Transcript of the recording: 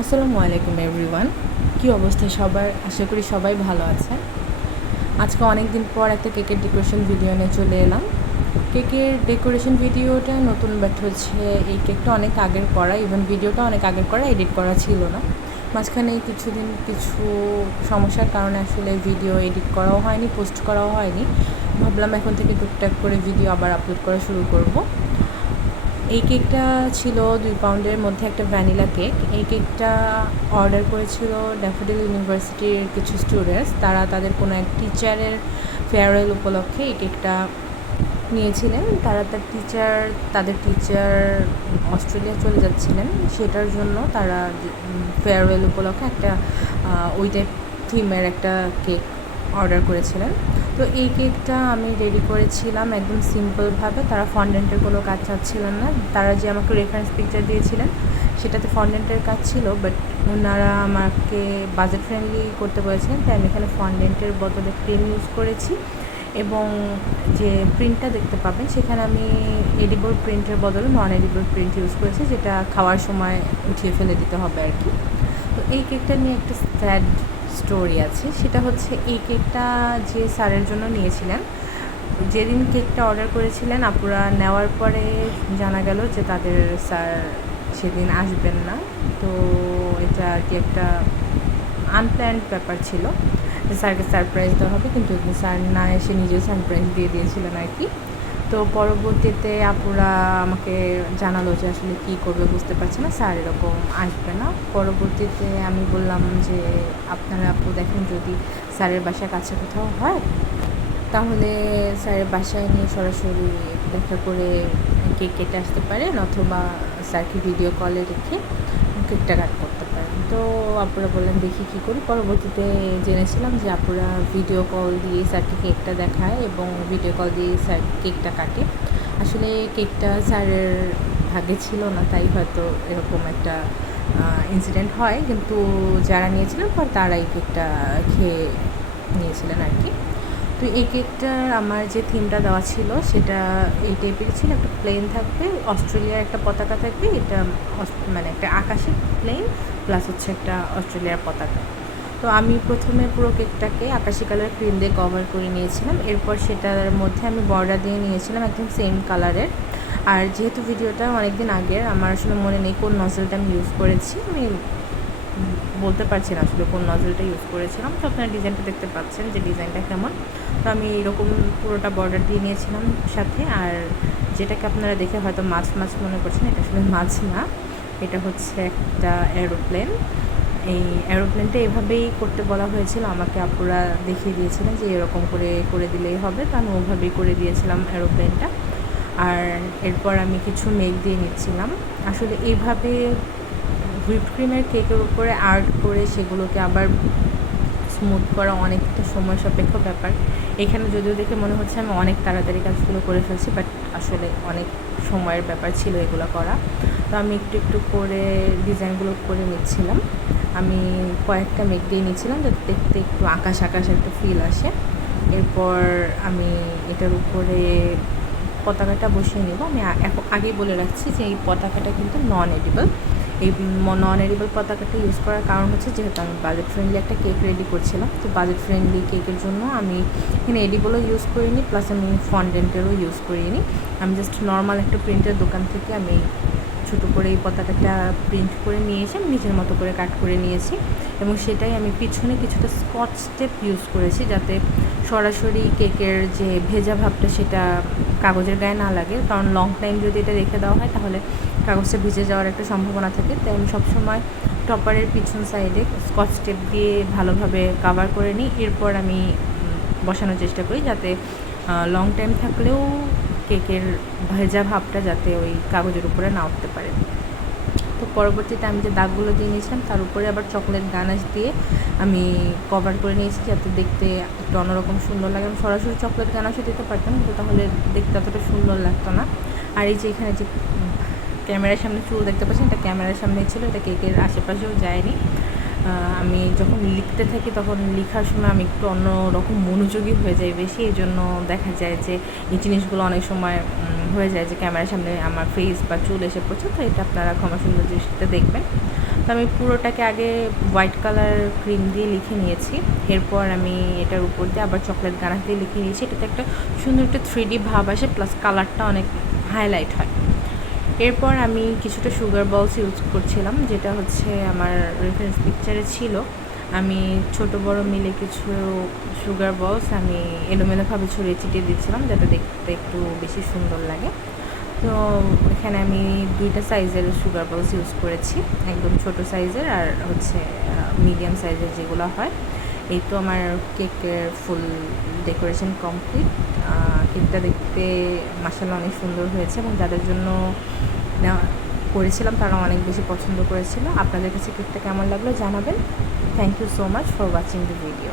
আসসালামু আলাইকুম এভরিওয়ান। কী অবস্থা সবার? আশা করি সবাই ভালো আছে। আজকে অনেক দিন পর একটা কেকের ডেকোরেশন ভিডিও নিয়ে চলে এলাম। কেকের ডেকোরেশন ভিডিওটা নতুন, বাট হচ্ছে এই কেকটা অনেক আগের করা, ইভেন ভিডিওটা অনেক আগের করা, এডিট করা ছিল না। মাঝখানে কিছুদিন কিছু সমস্যার কারণে আসলে ভিডিও এডিট করাও হয়নি, পোস্ট করাও হয়নি। ভাবলাম এখন থেকে টুকটাক করে ভিডিও আবার আপলোড করা শুরু করব। এই কেকটা ছিল 2 পাউন্ডের মধ্যে একটা ভ্যানিলা কেক। এই কেকটা অর্ডার করেছিল ড্যাফোডিল ইউনিভার্সিটির কিছু স্টুডেন্টস। তারা তাদের কোনো এক টিচারের ফেয়ারওয়েল উপলক্ষে এই কেকটা নিয়েছিলেন। তাদের টিচার অস্ট্রেলিয়া চলে যাচ্ছিলেন, সেটার জন্য তারা ফেয়ারওয়েল উপলক্ষে একটা ওই টাইপ থিমের একটা কেক অর্ডার করেছিলেন। তো এই কেকটা আমি রেডি করেছিলাম একদম সিম্পলভাবে। তারা ফন্ডেন্টের কোনো কাজ চাচ্ছিলেন না। তারা যে আমাকে রেফারেন্স পিকচার দিয়েছিলেন সেটাতে ফন্ডেন্টের কাজ ছিল, বাট ওনারা আমাকে বাজেট ফ্রেন্ডলি করতে বলেছেন, তাই আমি এখানে ফন্ডেন্টের বদলে ক্রিম ইউজ করেছি। এবং যে প্রিন্টটা দেখতে পাবেন সেখানে আমি এডিবল প্রিন্টের বদলে নন এডিবল প্রিন্ট ইউজ করেছি, যেটা খাওয়ার সময় উঠিয়ে ফেলে দিতে হবে আর কি। তো এই কেকটা নিয়ে একটা স্যাড স্টোরি আছে। সেটা হচ্ছে এই কেকটা যে স্যারের জন্য নিয়েছিলেন, যেদিন কেকটা অর্ডার করেছিলেন আপুরা নেওয়ার পরে জানা গেল যে তাদের স্যার সেদিন আসবেন না। তো এটা আর কি একটা আনপ্ল্যান্ড ব্যাপার ছিল যে স্যারকে সারপ্রাইজ দেওয়া হবে, কিন্তু স্যার না এসে নিজেও সারপ্রাইজ দিয়ে দিয়েছিলেন আর কি। তো পরবর্তীতে আপুরা আমাকে জানালো যে আসলে কী করবে বুঝতে পারছে না, স্যার এরকম আসবে না। পরবর্তীতে আমি বললাম যে আপনারা আপু দেখেন, যদি স্যারের বাসার কাছে কোথাও হয় তাহলে স্যারের বাসায় নিয়ে সরাসরি দেখা করে কেক কেটে আসতে পারেন, অথবা স্যারকে ভিডিও কলে রেখে কেকটা কাট করতে পারেন। তো আপুরা বললেন দেখি কী করি। পরবর্তীতে জেনেছিলাম যে আপুরা ভিডিও কল দিয়ে স্যারকে কেকটা দেখায় এবং ভিডিও কল দিয়ে স্যার কেকটা কাটে। আসলে কেকটা স্যারের ভাগ্যে ছিল না, তাই হয়তো এরকম একটা ইনসিডেন্ট হয়, কিন্তু যারা নিয়েছিলেন পর তারাই কেকটা খেয়ে নিয়েছিলেন আর কি। তো এই কেকটার আমার যে থিমটা দেওয়া ছিল সেটা এই টাইপের ছিল। একটা প্লেন থাকবে, অস্ট্রেলিয়ার একটা পতাকা থাকবে, এটা মানে একটা আকাশের প্লেন প্লাস হচ্ছে একটা অস্ট্রেলিয়ার পতাকা। তো আমি প্রথমে পুরো কেকটাকে আকাশি কালার ক্রিম দিয়ে কভার করে নিয়েছিলাম। এরপর সেটার মধ্যে আমি বর্ডার দিয়ে নিয়েছিলাম একদম সেম কালারের। আর যেহেতু ভিডিওটা অনেক দিন আগের, আমার আসলে মনে নেই কোন নজলটা আমি ইউজ করেছি, আমি বলতে পারছি না আসলে কোন নজলটা ইউজ করেছিলাম। তো আপনারা ডিজাইনটা দেখতে পাচ্ছেন যে ডিজাইনটা কেমন। তো আমি এরকম পুরোটা বর্ডার দিয়ে নিয়েছিলাম সাথে। আর যেটাকে আপনারা দেখে হয়তো মাছ মাছ মনে করছেন, এটা আসলে মাছ না, এটা হচ্ছে একটা এরোপ্লেন। এই এরোপ্লেনটা এভাবেই করতে বলা হয়েছিল আমাকে, আপুরা দেখিয়ে দিয়েছিলেন যে এরকম করে করে দিলেই হবে, তো আমি ওভাবেই করে দিয়েছিলাম এরোপ্লেনটা। আর এরপর আমি কিছু মেঘ দিয়ে নিচ্ছিলাম। আসলে এইভাবে হুইপ ক্রিমের কেকের উপরে আর্ট করে সেগুলোকে আবার স্মুথ করা অনেকটা সময় সাপেক্ষ ব্যাপার। এখানে যদিও দেখে মনে হচ্ছে আমি অনেক তাড়াতাড়ি কাজগুলো করে ফেলছি, বাট আসলে অনেক সময়ের ব্যাপার ছিল এগুলো করা। তো আমি একটু একটু করে ডিজাইনগুলো করে নিচ্ছিলাম। আমি কয়েকটা মেঘ দিয়ে নিচ্ছিলাম যাতে দেখতে একটু আকাশ আকাশ একটা ফিল আসে। এরপর আমি এটার উপরে পতাকাটা বসিয়ে নেব। আমি এখন আগেই বলে রাখছি যে এই পতাকাটা কিন্তু নন এডিবল। এই নন এডিবল পতাকাটা ইউজ করার কারণ হচ্ছে যেহেতু আমি বাজেট ফ্রেন্ডলি একটা কেক রেডি করছিলাম, তো বাজেট ফ্রেন্ডলি কেকের জন্য আমি এখানে এডিবলও ইউজ করিনি, প্লাস আমি ফন্ডেন্টেরও ইউজ করিনি। আমি জাস্ট নর্মাল একটা প্রিন্টের দোকান থেকে আমি ছোটো করে এই পতাকাটা প্রিন্ট করে নিয়ে এসে আমি নিজের মতো করে কাট করে নিয়েছি। এবং সেটাই আমি পিছনে কিছুটা স্কচ টেপ ইউজ করেছি, যাতে সরাসরি কেকের যে ভেজা ভাবটা সেটা কাগজের গায়ে না লাগে, কারণ লং টাইম যদি এটা রেখে দেওয়া হয় তাহলে কাগজটা ভিজে যাওয়ার একটা সম্ভাবনা থাকে। তাই আমি সবসময় টপারের পিছন সাইডে স্কচ টেপ দিয়ে ভালোভাবে কাভার করে নিই। এরপর আমি বসানোর চেষ্টা করি যাতে লং টাইম থাকলেও কেকের ভেজা ভাবটা যাতে ওই কাগজের উপরে না উঠতে পারে। তো পরবর্তীতে আমি যে দাগগুলো দিয়ে নিয়েছিলাম তার উপরে আবার চকলেট গানাশ দিয়ে আমি কভার করে নিয়েছি, যাতে দেখতে একটু অন্যরকম সুন্দর লাগে। আমি সরাসরি চকলেট গানাশও দিতে পারতাম, কিন্তু তাহলে দেখতে অতটা সুন্দর লাগতো না। আর এই যে এখানে যে ক্যামেরার সামনে চুল দেখতে পাচ্ছেন, এটা ক্যামেরার সামনেই ছিল, এটা কেকের আশেপাশেও যায়নি। আমি যখন লিখতে থাকি তখন লেখার সময় আমি একটু অন্যরকম মনোযোগী হয়ে যাই বেশি, এই জন্য দেখা যায় যে এই জিনিসগুলো অনেক সময় হয়ে যায় যে ক্যামেরার সামনে আমার ফেস বা চুল এসে পড়ছে। তো এটা আপনারা ক্ষমা সুন্দর দৃষ্টিতে দেখবেন। তো আমি পুরোটাকে আগে হোয়াইট কালার ক্রিম দিয়ে লিখে নিয়েছি, এরপর আমি এটার উপর দিয়ে আবার চকলেট গানাশ দিয়ে লিখে নিয়েছি। এটাতে একটা সুন্দর একটা 3D ভাব আসে, প্লাস কালারটা অনেক হাইলাইট হয়। এরপর আমি কিছুটা সুগার বলস ইউজ করছিলাম, যেটা হচ্ছে আমার রেফারেন্স পিকচারে ছিল। আমি ছোট বড় মিলে কিছু সুগার বলস আমি এলোমেলোভাবে ছড়িয়ে ছিটিয়ে দিচ্ছিলাম, যাতে দেখতে একটু বেশি সুন্দর লাগে। তো এখানে আমি 2টা সাইজের সুগার বলস ইউজ করেছি, একদম ছোট সাইজের আর হচ্ছে মিডিয়াম সাইজের যেগুলো হয়। এই তো আমার কেকের ফুল ডেকোরেশন কমপ্লিট। কেকটা দেখতে মাশাআল্লাহ অনেক সুন্দর হয়েছে, এবং যাদের জন্য করেছিলাম তারা অনেক বেশি পছন্দ করেছিল। আপনাদের কাছে কেকটা কেমন লাগলো জানাবেন। Thank you so much for watching the video.